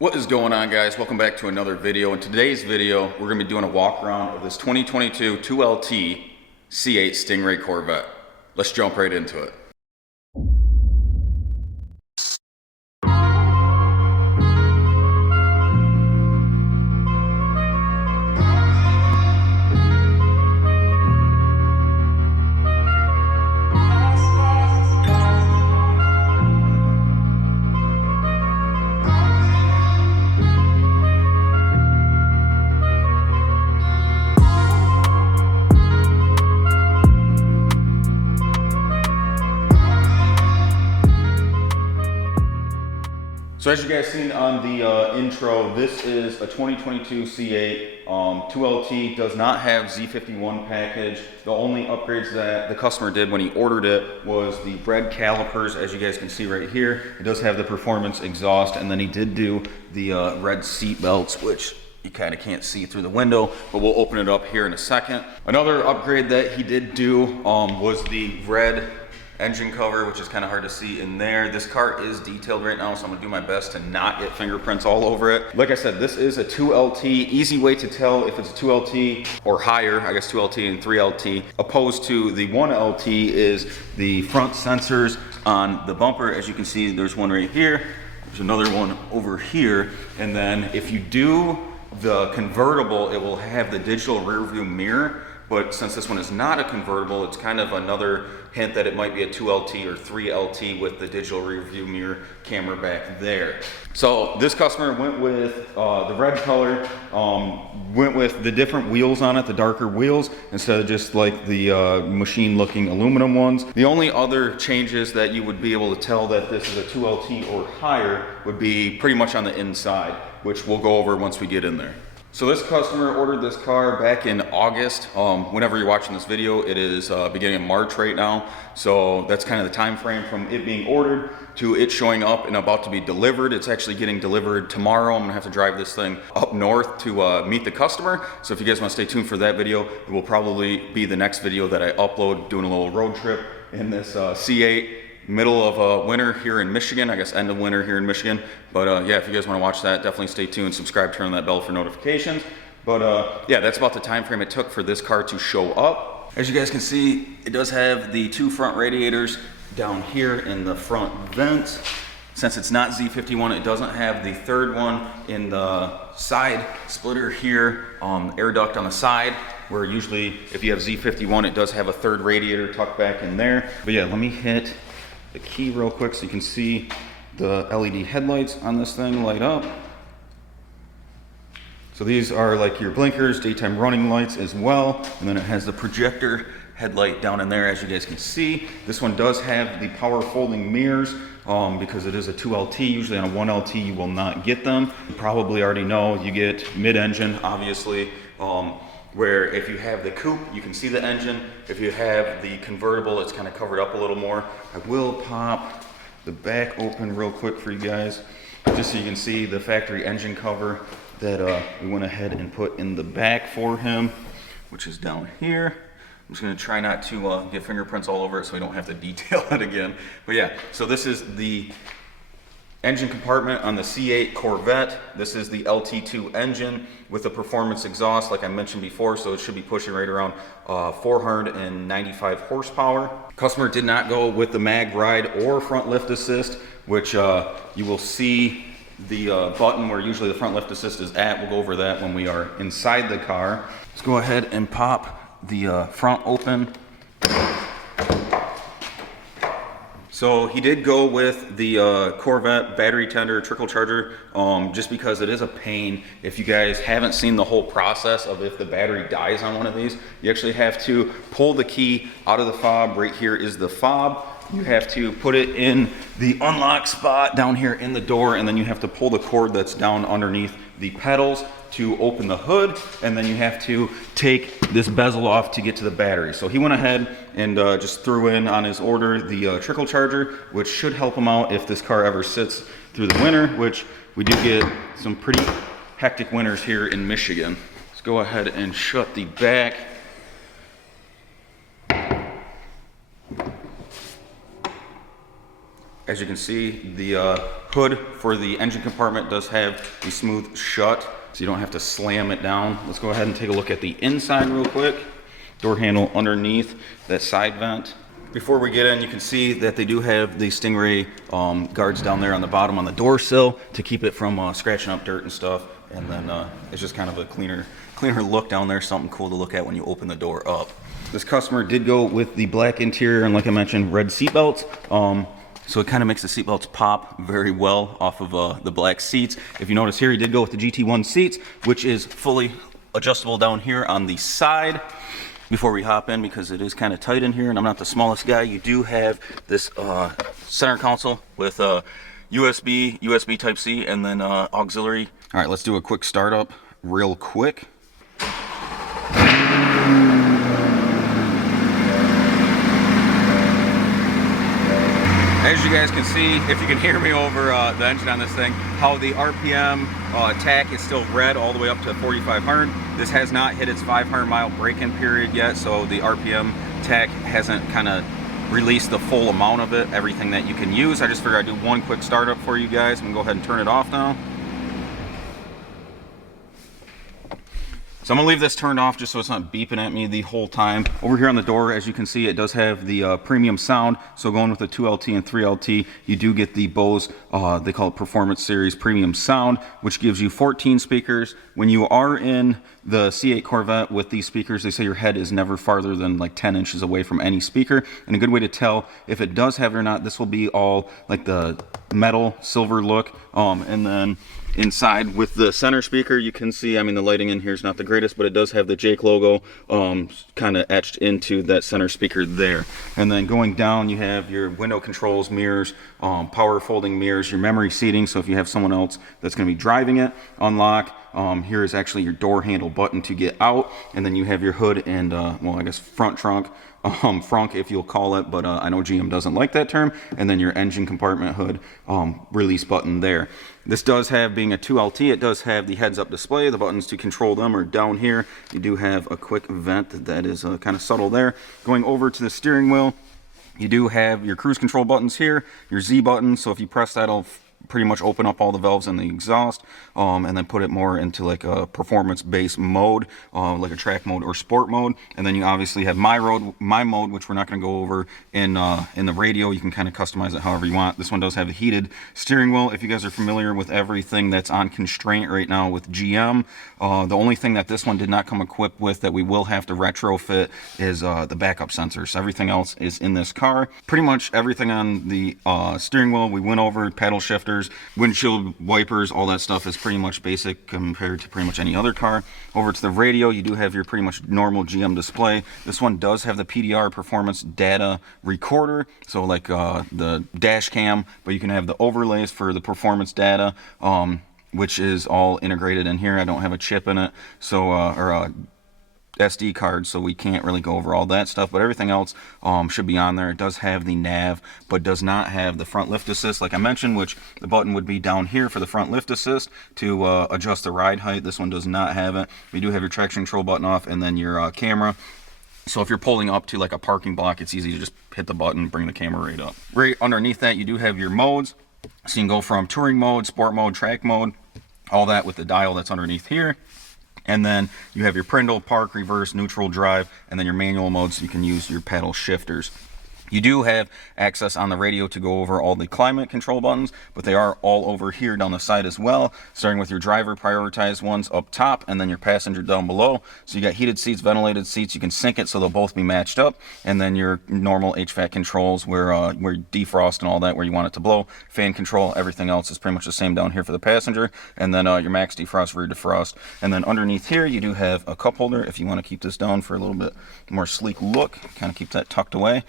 What is going on, guys? Welcome back to another video. In today's video, we're going to be doing a walk around of this 2022 2LT C8 Stingray Corvette. Let's jump right into it. So as you guys seen on the intro, this is a 2022 C8 2LT. Does not have Z51 package. The only upgrades that the customer did when he ordered it was the red calipers, as you guys can see right here. It does have the performance exhaust, and then he did do the red seat belts, which you kind of can't see through the window, but we'll open it up here in a second. Another upgrade that he did do was the red engine cover, which is kind of hard to see in there. This car is detailed right now, so I'm gonna do my best to not get fingerprints all over it. Like I said, this is a 2LT. Easy way to tell if it's a 2LT or higher, I guess 2LT and 3LT, opposed to the 1LT is the front sensors on the bumper. As you can see, there's one right here. There's another one over here. And then if you do the convertible, it will have the digital rear view mirror. But since this one is not a convertible, it's kind of another hint that it might be a 2LT or 3LT with the digital rear view mirror camera back there. So this customer went with the red color, went with the different wheels on it, the darker wheels, instead of just like the machine looking aluminum ones. The only other changes that you would be able to tell that this is a 2LT or higher would be pretty much on the inside, which we'll go over once we get in there. So this customer ordered this car back in August. Whenever you're watching this video, it is beginning of March right now. So that's kind of the time frame from it being ordered to it showing up and about to be delivered. It's actually getting delivered tomorrow. I'm gonna have to drive this thing up north to meet the customer. So if you guys wanna stay tuned for that video, it will probably be the next video that I upload, doing a little road trip in this C8. Middle of winter here in Michigan, I guess end of winter here in Michigan. But yeah, if you guys want to watch that, definitely stay tuned, subscribe, turn on that bell for notifications. But yeah, that's about the time frame it took for this car to show up. As you guys can see, it does have the two front radiators down here in the front vent. Since it's not Z51, it doesn't have the third one in the side splitter here, air duct on the side, where usually if you have Z51, it does have a third radiator tucked back in there. But yeah, let me hit the key real quick so you can see the LED headlights on this thing light up. So these are like your blinkers, daytime running lights as well. And then it has the projector headlight down in there, as you guys can see. This one does have the power folding mirrors because it is a 2LT. Usually on a 1LT you will not get them. You probably already know you get mid-engine, obviously. Where if you have the coupe, you can see the engine. If you have the convertible, it's kind of covered up a little more. I will pop the back open real quick for you guys, just so you can see the factory engine cover that we went ahead and put in the back for him, which is down here. I'm just gonna try not to get fingerprints all over it so we don't have to detail it again. But yeah, so this is the engine compartment on the C8 Corvette. This is the LT2 engine with the performance exhaust, like I mentioned before, so it should be pushing right around 495 horsepower. Customer did not go with the mag ride or front lift assist, which you will see the button where usually the front lift assist is at. We'll go over that when we are inside the car. Let's go ahead and pop the front open. So he did go with the Corvette battery tender trickle charger just because it is a pain. If you guys haven't seen the whole process of if the battery dies on one of these, you actually have to pull the key out of the fob. Right here is the fob. You have to put it in the unlock spot down here in the door, and then you have to pull the cord that's down underneath the pedals to open the hood, and then you have to take this bezel off to get to the battery. So he went ahead and just threw in on his order the trickle charger, which should help him out if this car ever sits through the winter, which we do get some pretty hectic winters here in Michigan. Let's go ahead and shut the back. As you can see, the hood for the engine compartment does have a smooth shut, so you don't have to slam it down. Let's go ahead and take a look at the inside real quick. Door handle underneath that side vent. Before we get in, you can see that they do have the Stingray guards down there on the bottom on the door sill to keep it from scratching up dirt and stuff. And then it's just kind of a cleaner look down there, something cool to look at when you open the door up. This customer did go with the black interior and, like I mentioned, red seat belts. So it kind of makes the seat belts pop very well off of the black seats. If you notice here, he did go with the GT1 seats, which is fully adjustable down here on the side. Before we hop in, because it is kind of tight in here and I'm not the smallest guy, you do have this center console with USB Type-C, and then auxiliary. All right, let's do a quick startup real quick. As you guys can see, if you can hear me over the engine on this thing, how the RPM tach is still red all the way up to 4,500. This has not hit its 500-mile break-in period yet, so the RPM tach hasn't kind of released the full amount of it, everything that you can use. I just figured I'd do one quick startup for you guys. I'm gonna go ahead and turn it off now. So I'm gonna leave this turned off just so it's not beeping at me the whole time. Over here on the door, as you can see, it does have the premium sound. So going with the 2LT and 3LT, you do get the Bose, they call it Performance Series Premium Sound, which gives you 14 speakers. When you are in the C8 Corvette with these speakers, they say your head is never farther than like 10 inches away from any speaker. And a good way to tell if it does have it or not, this will be all like the metal silver look. And then inside with the center speaker, you can see, I mean, the lighting in here is not the greatest, but it does have the Jake logo kind of etched into that center speaker there. And then going down, you have your window controls, mirrors, power folding mirrors, your memory seating. So if you have someone else that's going to be driving it, unlock. Here is actually your door handle button to get out, and then you have your hood and well, I guess front trunk, frunk if you'll call it, but I know GM doesn't like that term. And then your engine compartment hood release button there. This does have, being a 2LT, it does have the heads-up display. The buttons to control them are down here. You do have a quick vent that is kind of subtle there. Going over to the steering wheel, you do have your cruise control buttons here, your Z button. So if you press that, it'll pretty much open up all the valves in the exhaust, and then put it more into like a performance-based mode, like a track mode or sport mode. And then you obviously have my mode, which we're not going to go over in the radio. You can kind of customize it however you want. This one does have a heated steering wheel. If you guys are familiar with everything that's on constraint right now with GM, the only thing that this one did not come equipped with that we will have to retrofit is the backup sensors. Everything else is in this car. Pretty much everything on the steering wheel we went over, paddle shifters, windshield wipers, all that stuff is pretty much basic compared to pretty much any other car. Over to the radio, you do have your pretty much normal GM display. This one does have the PDR performance data recorder, so like the dash cam, but you can have the overlays for the performance data, which is all integrated in here. I don't have a chip in it, so or a SD card, so we can't really go over all that stuff, but everything else should be on there. It does have the nav, but does not have the front lift assist, like I mentioned, which the button would be down here for the front lift assist to adjust the ride height. This one does not have it. We do have your traction control button off, and then your camera. So if you're pulling up to like a parking block, it's easy to just hit the button, bring the camera right up. Right underneath that, you do have your modes. So you can go from touring mode, sport mode, track mode, all that with the dial that's underneath here. And then you have your Prindle, park, reverse, neutral, drive, and then your manual modes, so you can use your paddle shifters. You do have access on the radio to go over all the climate control buttons, but they are all over here down the side as well, starting with your driver prioritized ones up top and then your passenger down below. So you got heated seats, ventilated seats, you can sync it so they'll both be matched up, and then your normal HVAC controls where defrost and all that, where you want it to blow, fan control, everything else is pretty much the same down here for the passenger, and then your max defrost, rear defrost. And then underneath here you do have a cup holder if you want to keep this down for a little bit more sleek look, kind of keep that tucked away.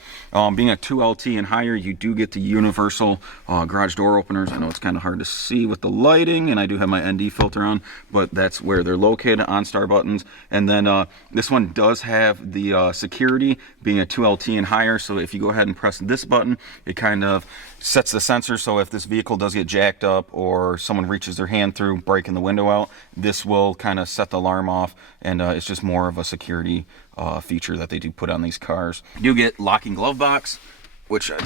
Being a 2LT and higher, you do get the universal garage door openers. I know it's kind of hard to see with the lighting, and I do have my ND filter on, but that's where they're located, OnStar buttons. And then this one does have the security, being a 2LT and higher, so if you go ahead and press this button, it kind of sets the sensor, so if this vehicle does get jacked up or someone reaches their hand through, breaking the window out, this will kind of set the alarm off, and it's just more of a security feature that they do put on these cars. You do get locking glove box which I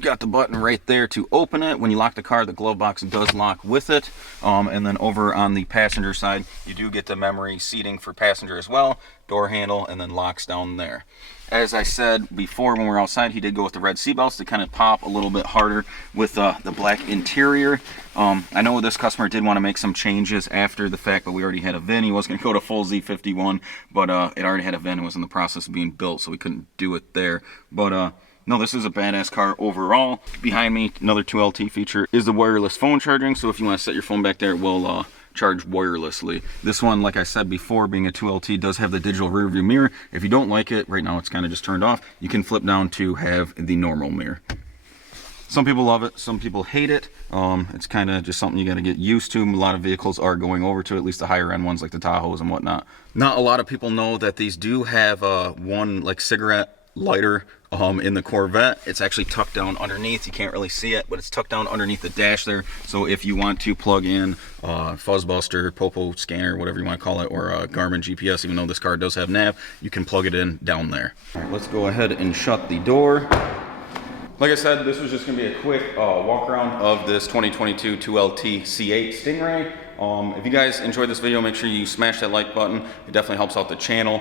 got the button right there to open it. When you lock the car, the glove box does lock with it. And then over on the passenger side, you do get the memory seating for passenger as well, door handle, and then locks down there. As I said before, when we were outside, he did go with the red seat belts to kind of pop a little bit harder with the black interior. I know this customer did want to make some changes after the fact, but we already had a VIN. He was going to go to full Z51, but it already had a VIN and was in the process of being built, so we couldn't do it there. But no, this is a badass car overall. Behind me, another 2LT feature is the wireless phone charging, so if you want to set your phone back there, it will charge wirelessly. This one, like I said before, being a 2LT, does have the digital rear view mirror. If you don't like it, right now it's kind of just turned off, you can flip down to have the normal mirror. Some people love it, some people hate it. It's kind of just something you got to get used to. A lot of vehicles are going over to, at least the higher end ones like the Tahoes and whatnot. Not a lot of people know that these do have one like cigarette lighter in the Corvette. It's actually tucked down underneath. You can't really see it, but it's tucked down underneath the dash there. So if you want to plug in Fuzzbuster, Popo scanner, whatever you want to call it, or Garmin GPS, even though this car does have nav, you can plug it in down there. All right, let's go ahead and shut the door. Like I said, this was just going to be a quick walk around of this 2022 2LT C8 Stingray. If you guys enjoyed this video, make sure you smash that like button. It definitely helps out the channel.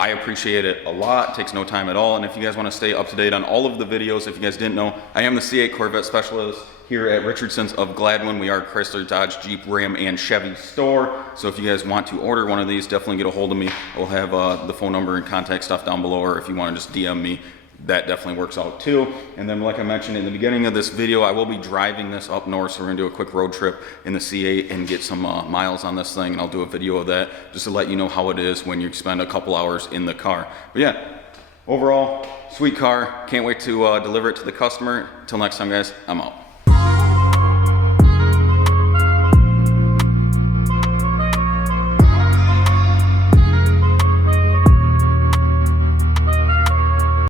I appreciate it a lot. It takes no time at all. And if you guys want to stay up to date on all of the videos, if you guys didn't know, I am the C8 Corvette specialist here at Richardson's of Gladwin. We are Chrysler, Dodge, Jeep, Ram, and Chevy store. So if you guys want to order one of these, definitely get a hold of me. We'll have the phone number and contact stuff down below, or if you want to just DM me, that definitely works out too. And then like I mentioned in the beginning of this video, I will be driving this up north, so we're gonna do a quick road trip in the C8 and get some miles on this thing, and I'll do a video of that just to let you know how it is when you spend a couple hours in the car. But yeah, overall, sweet car. Can't wait to deliver it to the customer. Till next time, guys, I'm out.